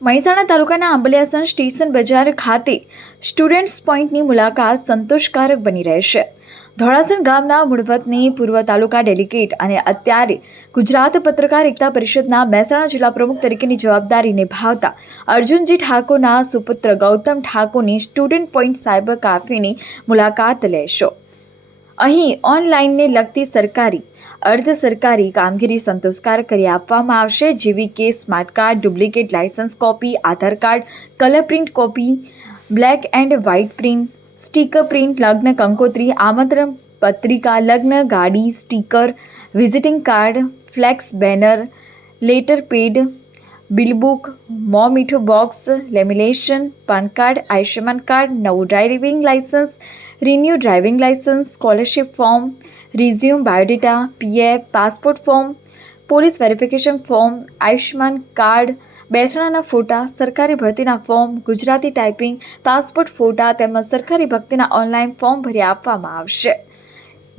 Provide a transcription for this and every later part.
મહેસાણા તાલુકાના આંબલિયાસણ સ્ટેશન બજાર ખાતે સ્ટુડન્ટ્સ પોઈન્ટની મુલાકાત સંતોષકારક બની રહેશે. ધોળાસણ ગામના મૂળવતની પૂર્વ તાલુકા ડેલિગેટ અને અત્યારે ગુજરાત પત્રકાર એકતા પરિષદના મહેસાણા જિલ્લા પ્રમુખ તરીકેની જવાબદારી નિભાવતા અર્જુનજી ઠાકોરના સુપુત્ર ગૌતમ ઠાકોરની સ્ટુડન્ટ પોઈન્ટ સાયબર કાફેની મુલાકાત લેશો. અહીં ઓનલાઈનને લગતી સરકારી અર્ધ સરકારી કામગીરી સંતોષકારક કરી આપવામાં આવશે, જેવી કે smart card, duplicate licence copy, Aadhaar card, colour print copy, black and white print, sticker print, લગ્ન કંકોત્રી, આમંત્રણ પત્રિકા, લગ્ન ગાડી, sticker, visiting card, flex banner, letter pad, bill book, મોં મીઠું box, lamination, PAN card, Ayushman card, નવું driving licence, renew driving licence, scholarship form, resume, biodata, PF, passport form, police verification form, Ayushman card, બેસણાના ફોટા, સરકારી ભરતીના ફોર્મ, ગુજરાતી ટાઈપિંગ, પાસપોર્ટ ફોટા તેમજ સરકારી ભરતીના ઓનલાઈન ફોર્મ ભરી આપવામાં આવશે,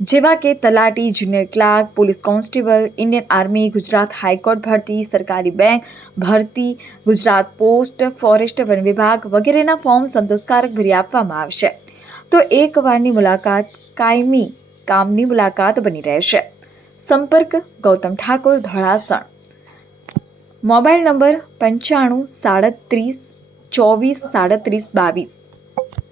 જેવા કે તલાટી, junior clerk, police constable, Indian army, Gujarat high court ભરતી, સરકારી બેંક ભરતી, ગુજરાત પોસ્ટ, ફોરેસ્ટ, વન વિભાગ વગેરેના ફોર્મ સંતોષકારક ભરી આપવામાં આવશે. તો એકવારની મુલાકાત કાયમી કામની મુલાકાત બની રહેશે. સંપર્ક ગૌતમ ઠાકોર, ધોળાસણ. Mobile number 95 37 24 37 22.